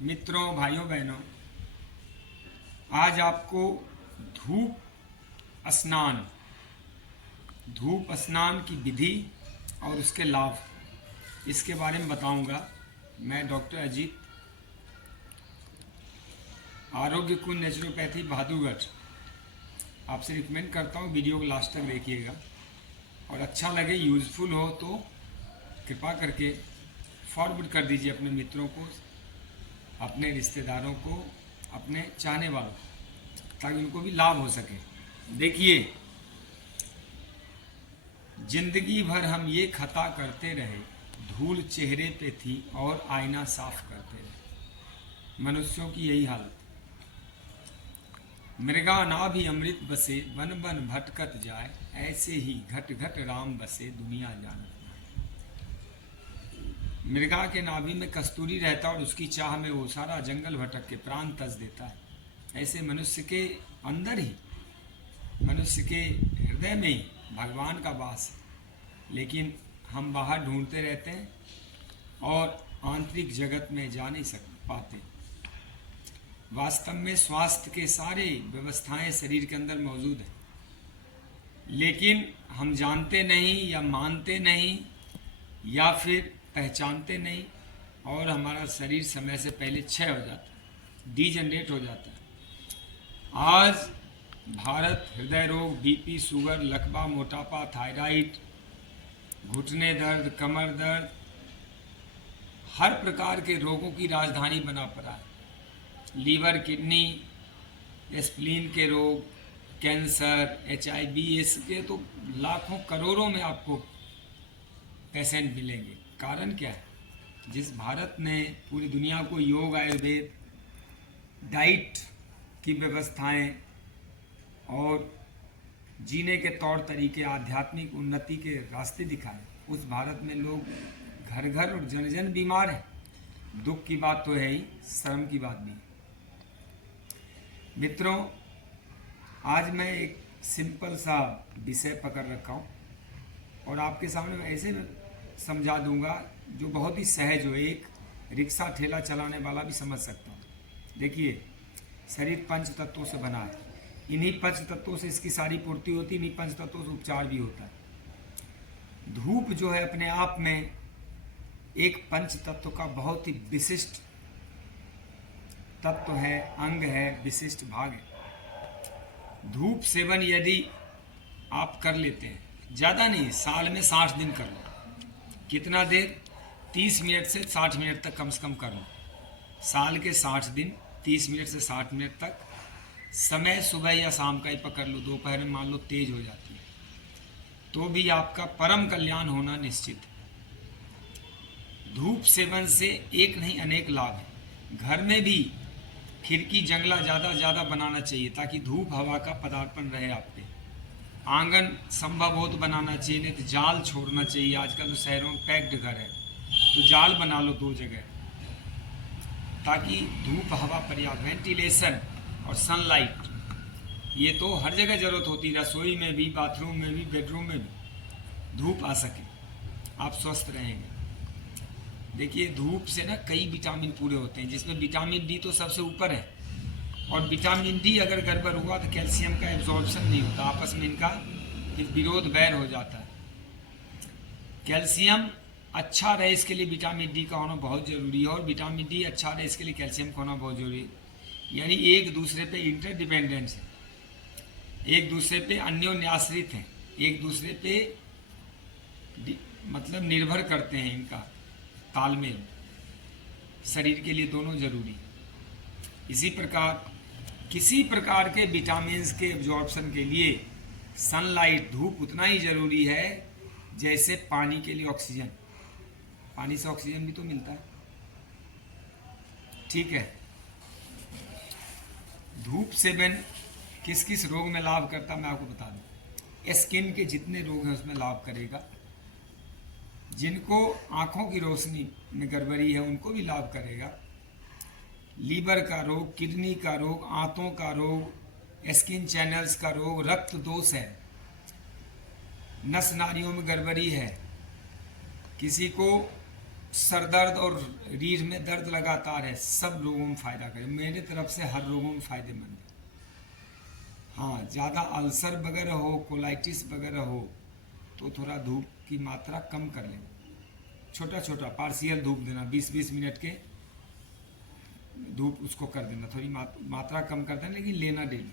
मित्रों, भाइयों बहनों, आज आपको धूप स्नान की विधि और उसके लाभ इसके बारे में बताऊंगा। मैं डॉक्टर अजीत, आरोग्य कुंज नेचुरोपैथी बहादुरगढ़ आपसे रिकमेंड करता हूँ। वीडियो को लास्ट तक देखिएगा और अच्छा लगे, यूज़फुल हो तो कृपा करके फॉरवर्ड कर दीजिए अपने मित्रों को, अपने रिश्तेदारों को, अपने चाहने वालों को, ताकि उनको भी लाभ हो सके। देखिए, जिंदगी भर हम ये खता करते रहे, धूल चेहरे पे थी और आईना साफ करते रहे। मनुष्यों की यही हालत। मृगा ना भी अमृत बसे, बन बन भटकत जाए, ऐसे ही घट घट राम बसे, दुनिया जानत जाए। मृगा के नाभि में कस्तूरी रहता और उसकी चाह में वो सारा जंगल भटक के प्राण तज देता है। ऐसे मनुष्य के अंदर ही, मनुष्य के हृदय में ही भगवान का वास है, लेकिन हम बाहर ढूंढते रहते हैं और आंतरिक जगत में जा नहीं पाते। वास्तव में स्वास्थ्य के सारे व्यवस्थाएं शरीर के अंदर मौजूद है, लेकिन हम जानते नहीं या मानते नहीं या फिर पहचानते नहीं, और हमारा शरीर समय से पहले क्षय हो जाता है, डीजनरेट हो जाता है। आज भारत हृदय रोग, बीपी, शुगर, लकवा, मोटापा, थायराइड, घुटने दर्द, कमर दर्द, हर प्रकार के रोगों की राजधानी बना पड़ा है। लीवर, किडनी, स्प्लीन के रोग, कैंसर, HIV, इसके तो लाखों करोड़ों में आपको पेशेंट मिलेंगे। कारण क्या है? जिस भारत ने पूरी दुनिया को योग, आयुर्वेद, डाइट की व्यवस्थाएं और जीने के तौर तरीके, आध्यात्मिक उन्नति के रास्ते दिखाए, उस भारत में लोग घर घर और जन जन बीमार हैं। दुख की बात तो है ही, शर्म की बात भी है। मित्रों, आज मैं एक सिंपल सा विषय पकड़ रखा हूँ और आपके सामने मैं ऐसे समझा दूंगा जो बहुत ही सहज हो, एक रिक्शा ठेला चलाने वाला भी समझ सकता हूँ। देखिए, शरीर पंच तत्वों से बना है। इन्हीं पंच तत्वों से इसकी सारी पूर्ति होती है, इन्हीं पंच तत्वों से उपचार भी होता है। धूप जो है अपने आप में एक पंच तत्व का बहुत ही विशिष्ट तत्व है, अंग है, विशिष्ट भाग है। धूप सेवन यदि आप कर लेते हैं, ज़्यादा नहीं, साल में 60 दिन कर लो। कितना देर? 30 मिनट से 60 मिनट तक कम से कम कर लो। साल के 60 दिन, 30 मिनट से 60 मिनट तक। समय सुबह या शाम का ही पकड़ लो, दोपहर में मान लो तेज हो जाती है, तो भी आपका परम कल्याण होना निश्चित है। धूप सेवन से एक नहीं अनेक लाभ है। घर में भी खिड़की, जंगला ज़्यादा बनाना चाहिए, ताकि धूप हवा का पदार्पण रहे आपके। आंगन संभव हो तो बनाना चाहिए, नहीं तो जाल छोड़ना चाहिए। आजकल तो शहरों में पैक्ड घर है, तो जाल बना लो 2 जगह, ताकि धूप हवा पर्याप्त, वेंटिलेशन और सनलाइट, ये तो हर जगह ज़रूरत होती है। रसोई में भी, बाथरूम में भी, बेडरूम में भी धूप आ सके, आप स्वस्थ रहेंगे। देखिए, धूप से ना कई विटामिन पूरे होते हैं, जिसमें विटामिन डी तो सबसे ऊपर है, और विटामिन डी अगर गड़बड़ हुआ तो कैल्शियम का एब्जॉर्प्शन नहीं होता, आपस में इनका फिर विरोध बैर हो जाता है। कैल्शियम अच्छा रहे इसके लिए विटामिन डी का होना बहुत ज़रूरी है, और विटामिन डी अच्छा रहे इसके लिए कैल्शियम का होना बहुत ज़रूरी है। यानी एक दूसरे पे इंटरडिपेंडेंस है, एक दूसरे पे अन्योन्याश्रित हैं, एक दूसरे पे मतलब निर्भर करते हैं। इनका तालमेल शरीर के लिए दोनों जरूरी है। इसी प्रकार किसी प्रकार के विटामिन्स के एब्जॉर्प्शन के लिए सनलाइट, धूप उतना ही जरूरी है जैसे पानी के लिए ऑक्सीजन। पानी से ऑक्सीजन भी तो मिलता है, ठीक है। धूप सेवन किस किस रोग में लाभ करता मैं आपको बता दूं। स्किन के जितने रोग हैं उसमें लाभ करेगा। जिनको आंखों की रोशनी में गड़बड़ी है उनको भी लाभ करेगा। लीवर का रोग, किडनी का रोग, आंतों का रोग, स्किन चैनल्स का रोग, रक्त दोष है, नस नारियों में गड़बड़ी है, किसी को सर दर्द और रीढ़ में दर्द लगातार है, सब लोगों में फ़ायदा करे, मेरे तरफ से हर लोगों में फ़ायदेमंद है। हाँ, ज़्यादा अल्सर वगैरह हो, कोलाइटिस वगैरह हो तो थोड़ा धूप की मात्रा कम कर लें, छोटा छोटा पार्शियल धूप देना, 20-20 मिनट के धूप उसको कर देना, थोड़ी मात्रा कम कर देना, लेकिन लेना डेली।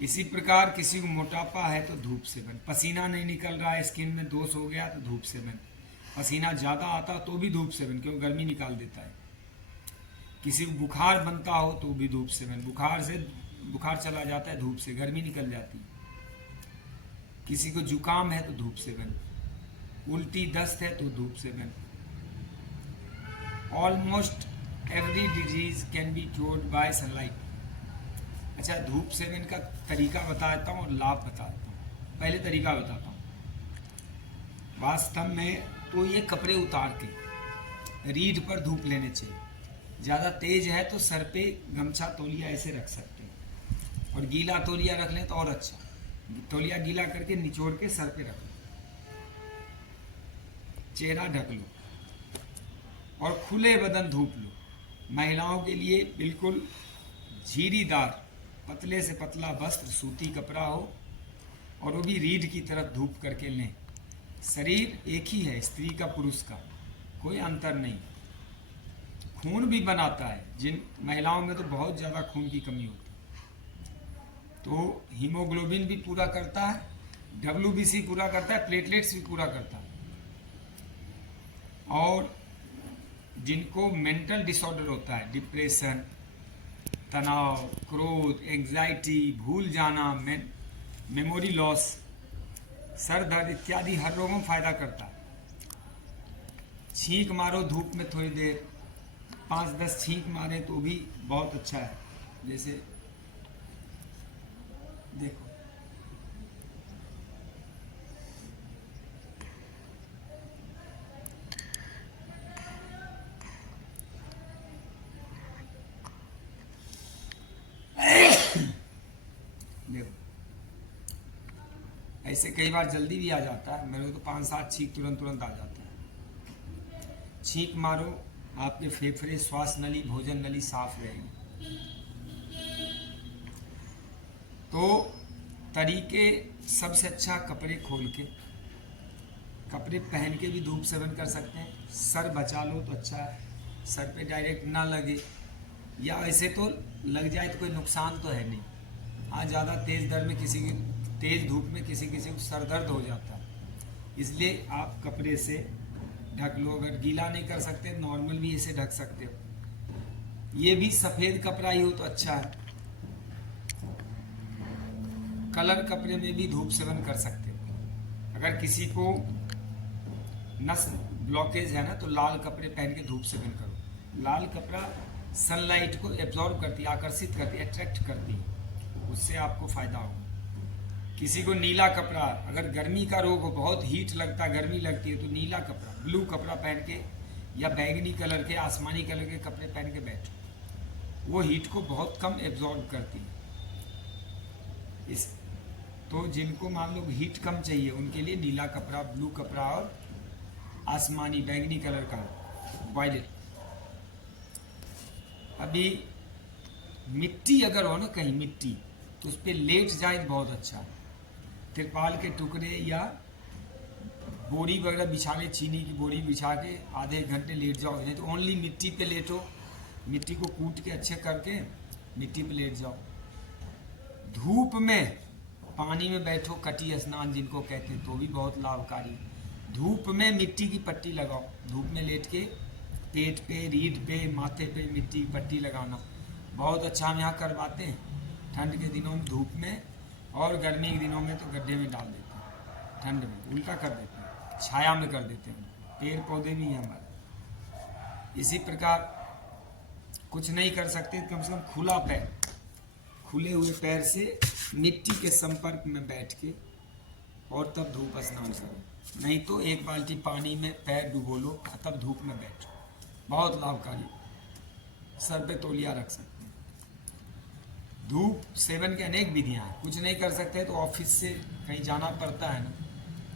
इसी प्रकार किसी को मोटापा है तो धूप सेवन, पसीना नहीं निकल रहा है, स्किन में दोष हो गया तो धूप सेवन, पसीना ज़्यादा आता तो भी धूप सेवन, क्योंकि गर्मी निकाल देता है। किसी को बुखार बनता हो तो भी धूप सेवन, बुखार चला जाता है धूप से, गर्मी निकल जाती है। किसी को जुकाम है तो धूप सेवन, उल्टी दस्त है तो धूप seven. Almost every disease can be cured by sunlight. अच्छा, धूप सेवन का तरीका बताता हूँ और लाभ बताता हूँ। पहले तरीका बताता हूँ। वास्तव में तो ये कपड़े उतार के रीढ़ पर धूप लेने चाहिए। ज़्यादा तेज है तो सर पे गमछा तौलिया ऐसे रख सकते हैं, और गीला तौलिया रख लें तो और अच्छा। तौलिया गीला करके निचोड़ के सर पे रख लो, चेहरा ढक लो और खुले बदन धूप लो। महिलाओं के लिए बिल्कुल झीरीदार पतले से पतला वस्त्र, सूती कपड़ा हो, और वो भी रीढ़ की तरफ धूप करके लें। शरीर एक ही है, स्त्री का पुरुष का कोई अंतर नहीं। खून भी बनाता है, जिन महिलाओं में तो बहुत ज़्यादा खून की कमी होती है, तो हीमोग्लोबिन भी पूरा करता है, WBC पूरा करता है, प्लेटलेट्स भी पूरा करता है। और जिनको मेंटल डिसऑर्डर होता है, डिप्रेशन, तनाव, क्रोध, एंग्जाइटी, भूल जाना, मेमोरी लॉस, सर दर्द इत्यादि हर रोगों में फायदा करता है। छींक मारो धूप में थोड़ी देर, 5-10 छींक मारे तो भी बहुत अच्छा है। जैसे देखो, ऐसे कई बार जल्दी भी आ जाता है, मेरे को तो 5-7 छींक तुरंत आ जाता है। छींक मारो, आपके फेफड़े, श्वास नली, भोजन नली साफ रहेगी। तो तरीके सबसे अच्छा, कपड़े खोल के, कपड़े पहन के भी धूप सेवन कर सकते हैं। सर बचा लो तो अच्छा है, सर पे डायरेक्ट ना लगे, या ऐसे तो लग जाए तो कोई नुकसान तो है नहीं। हाँ, ज़्यादा तेज़ दर्द में तेज़ धूप में किसी को सर दर्द हो जाता है, इसलिए आप कपड़े से ढक लो। अगर गीला नहीं कर सकते, नॉर्मल भी इसे ढक सकते हो। ये भी सफ़ेद कपड़ा ही हो तो अच्छा है। कलर कपड़े में भी धूप सेवन कर सकते हो। अगर किसी को नस ब्लॉकेज है ना, तो लाल कपड़े पहन के धूप सेवन करो। लाल कपड़ा सनलाइट को एब्जॉर्ब करती है, आकर्षित करती है, अट्रैक्ट करती है, उससे आपको फायदा होगा। किसी को नीला कपड़ा, अगर गर्मी का रोग हो, बहुत हीट लगता है, गर्मी लगती है, तो नीला कपड़ा, ब्लू कपड़ा पहन के, या बैंगनी कलर के, आसमानी कलर के कपड़े पहन के बैठो, वो हीट को बहुत कम एब्जॉर्ब करती है। तो जिनको मान लो हीट कम चाहिए, उनके लिए नीला कपड़ा, ब्लू कपड़ा और आसमानी बैंगनी कलर का, वायलेट। अभी मिट्टी अगर हो ना कहीं, मिट्टी, तो उस पर लेट जाए तो बहुत अच्छा है। तिरपाल के टुकड़े या बोरी वगैरह बिछा के, चीनी की बोरी बिछा के आधे घंटे लेट जाओ। नहीं तो ओनली मिट्टी पे लेटो, मिट्टी को कूट के अच्छे करके मिट्टी पे लेट जाओ। धूप में पानी में बैठो, कटी स्नान जिनको कहते हैं, तो भी बहुत लाभकारी। धूप में मिट्टी की पट्टी लगाओ, धूप में लेट के पेट पे, रीढ़ पे, माथे पे मिट्टी की पट्टी लगाना बहुत अच्छा। हम यहाँ करवाते हैं ठंड के दिनों में धूप में, और गर्मी के दिनों में तो गड्ढे में डाल देते हैं, ठंड में उल्टा कर देते हैं, छाया में कर देते हैं। पेड़ पौधे भी हैं हमारे। इसी प्रकार कुछ नहीं कर सकते, कम से कम खुला पैर, खुले हुए पैर से मिट्टी के संपर्क में बैठ के, और तब धूप स्नान करो। नहीं तो 1 बाल्टी पानी में पैर डुबो लो, तब धूप में बैठो, बहुत लाभकारी। सर पे तौलिया रख सकते हैं। धूप सेवन की अनेक विधियां हैं। कुछ नहीं कर सकते तो ऑफिस से कहीं जाना पड़ता है ना,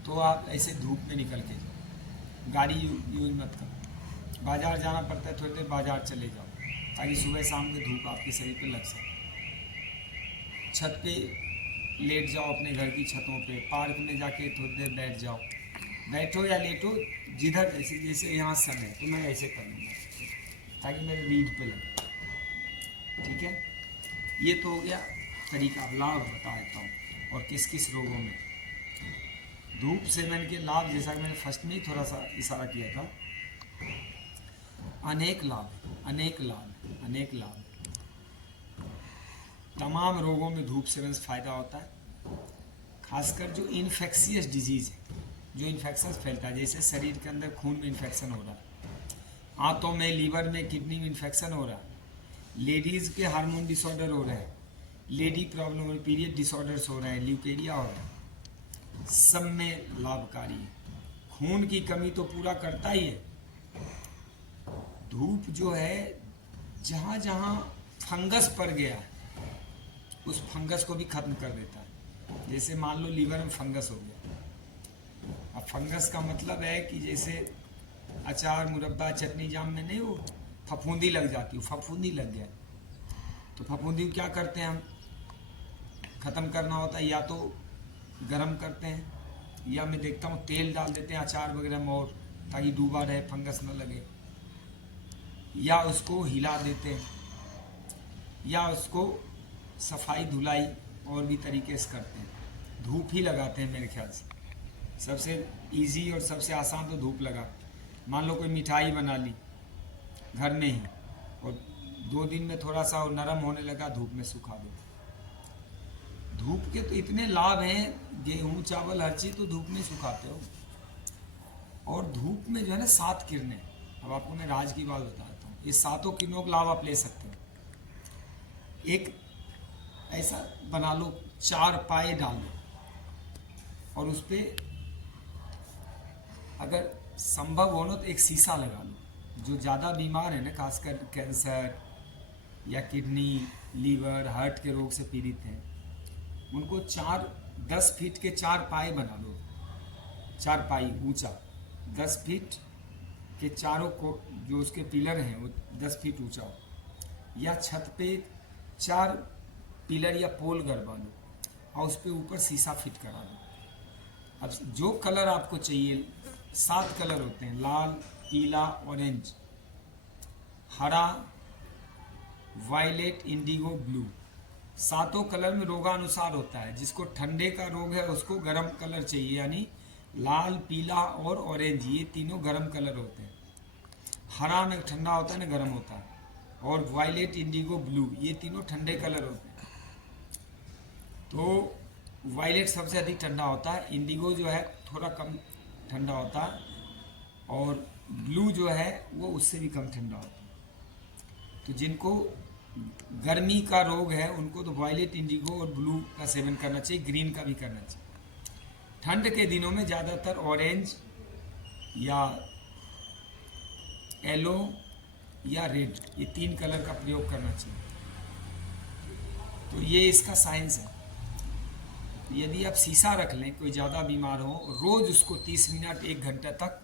तो आप ऐसे धूप में निकल के जाओ, गाड़ी यूज मत करो। बाज़ार जाना पड़ता है, थोड़ी देर बाज़ार चले जाओ ताकि सुबह शाम की धूप आपके शरीर पे लग सके। छत पे लेट जाओ, अपने घर की छतों पे, पार्क में जाके थोड़ी देर बैठ जाओ, बैठो या लेटो, जिधर जैसे जैसे यहाँ सन है तो मैं ऐसे कर लूँगा ताकि मेरे रीढ़ पे लगे। ठीक है, ये तो हो गया तरीका। लाभ बता देता हूँ और किस किस रोगों में धूप सेवन के लाभ, जैसा कि मैंने फर्स्ट में ही थोड़ा सा इशारा किया था। अनेक लाभ, अनेक लाभ, अनेक लाभ। तमाम रोगों में धूप सेवन से फायदा होता है। खासकर जो इन्फेक्शियस डिजीज है, जो इन्फेक्शन फैलता है, जैसे शरीर के अंदर खून में इन्फेक्शन हो रहा है, आंतों में, लीवर में, किडनी में इन्फेक्शन हो रहा है, लेडीज़ के हार्मोन डिसऑर्डर हो रहे हैं, लेडी प्रॉब्लम हो रही, पीरियड डिसऑर्डर्स हो रहे हैं, ल्यूकेरिया हो रहा है, सब में लाभकारी है। खून की कमी तो पूरा करता ही है। धूप जो है, जहाँ जहाँ फंगस पड़ गया है उस फंगस को भी खत्म कर देता है। जैसे मान लो लीवर में फंगस हो गया, अब फंगस का मतलब है कि जैसे अचार, मुरब्बा, चटनी, जाम में नहीं वो फफूंदी लग जाती है, फफूंदी लग गया तो फफूंदी क्या करते हैं हम, ख़त्म करना होता है, या तो गरम करते हैं या मैं देखता हूँ तेल डाल देते हैं अचार वगैरह में, और ताकि डूबा रहे, फंगस न लगे, या उसको हिला देते हैं, या उसको सफाई धुलाई और भी तरीके से करते हैं। धूप ही लगाते हैं मेरे ख्याल से, सबसे इजी और सबसे आसान तो धूप लगा। मान लो कोई मिठाई बना ली घर में ही और 2 दिन में थोड़ा सा नरम होने लगा, धूप में सुखा दो। धूप के तो इतने लाभ हैं, गेहूँ, चावल, हर चीज़ तो धूप में सुखाते हो। और धूप में जो है ना 7 किरणें, अब आपको मैं राज की बात बताता हूँ, ये 7 किरणों का लाभ आप ले सकते हो। एक ऐसा बना लो, 4 पाए डाल लो और उस पर अगर संभव हो ना तो एक शीशा लगा लो। जो ज़्यादा बीमार है ना, खासकर कैंसर या किडनी, लीवर, हार्ट के रोग से पीड़ित हैं, उनको 10 फीट के 4 पाए बना लो, 4 पाई ऊंचा, 10 फीट के चारों को जो उसके पिलर हैं वो 10 फीट ऊंचा हो, या छत पे 4 पिलर या पोल गड़वा लो और उस पर ऊपर शीशा फिट करा दो। अब जो कलर आपको चाहिए, 7 कलर होते हैं, लाल, पीला, ऑरेंज, हरा, वायलेट, इंडिगो, ब्लू। 7 कलर में रोगानुसार होता है। जिसको ठंडे का रोग है उसको गर्म कलर चाहिए, यानी लाल, पीला और ऑरेंज, ये तीनों गर्म कलर होते हैं। हरा न ठंडा होता है न गर्म होता है, और वायलेट, इंडिगो, ब्लू, ये तीनों ठंडे कलर होते हैं। तो वायलेट सबसे अधिक ठंडा होता है, इंडिगो जो है थोड़ा कम ठंडा होता है, और ब्लू जो है वो उससे भी कम ठंडा होता है। तो जिनको गर्मी का रोग है उनको तो वायलेट, इंडिगो और ब्लू का सेवन करना चाहिए, ग्रीन का भी करना चाहिए। ठंड के दिनों में ज़्यादातर ऑरेंज या येलो या रेड, ये 3 कलर का प्रयोग करना चाहिए। तो ये इसका साइंस है। यदि आप शीशा रख लें, कोई ज़्यादा बीमार हो, रोज़ उसको 30 मिनट 1 घंटे तक,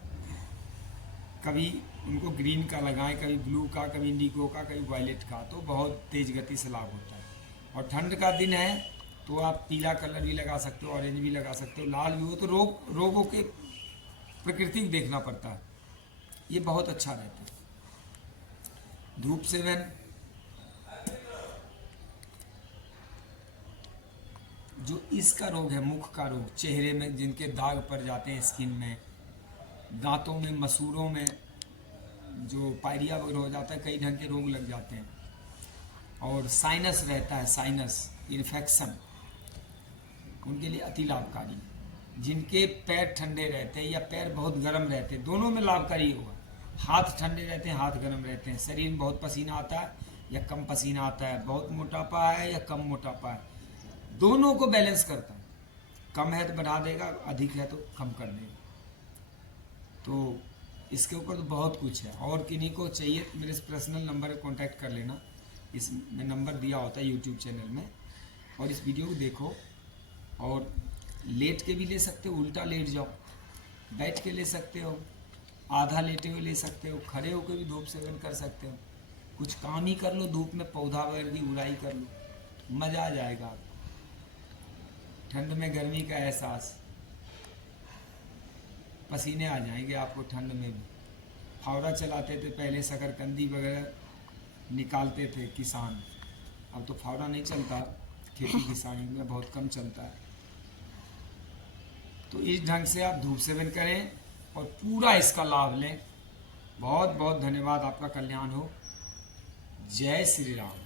कभी उनको ग्रीन का लगाएं, कभी ब्लू का, कभी इंडिगो का, कभी वायलेट का, तो बहुत तेज़ गति से लाभ होता है। और ठंड का दिन है तो आप पीला कलर भी लगा सकते हो, ऑरेंज भी लगा सकते हो, लाल भी हो, तो रोगों के प्रकृति को देखना पड़ता है। ये बहुत अच्छा रहता है धूप सेवन। जो इसका रोग है, मुख का रोग, चेहरे में जिनके दाग पड़ जाते हैं, स्किन में, दांतों में, मसूड़ों में जो पायरिया वगैरह हो जाता है, कई ढंग के रोग लग जाते हैं। और साइनस रहता है, साइनस इन्फेक्शन, उनके लिए अति लाभकारी। जिनके पैर ठंडे रहते हैं या पैर बहुत गर्म रहते हैं, दोनों में लाभकारी होगा। हाथ ठंडे रहते हैं, हाथ गर्म रहते हैं, शरीर में बहुत पसीना आता है या कम पसीना आता है, बहुत मोटापा है या कम मोटापा है, दोनों को बैलेंस करता है। कम है तो बढ़ा देगा, अधिक है तो कम कर देगा। तो इसके ऊपर तो बहुत कुछ है। और किन्हीं को चाहिए तो मेरे पर्सनल नंबर पर कॉन्टैक्ट कर लेना, इसमें नंबर दिया होता है यूट्यूब चैनल में। और इस वीडियो को देखो, और लेट के भी ले सकते हो, उल्टा लेट जाओ, बैठ के ले सकते हो, आधा लेटे हुए ले सकते हो, खड़े होकर भी धूप सेवन कर सकते हो। कुछ काम ही कर लो धूप में, पौधा वगैरह की उड़ाई कर लो, मज़ा आ जाएगा आपको। ठंड में गर्मी का एहसास, पसीने आ जाएंगे आपको ठंड में भी। फावड़ा चलाते थे पहले, शकरकंदी वगैरह निकालते थे किसान, अब तो फावड़ा नहीं चलता, खेती किसानी में बहुत कम चलता है। तो इस ढंग से आप धूप सेवन करें और पूरा इसका लाभ लें। बहुत बहुत धन्यवाद, आपका कल्याण हो। जय श्री राम।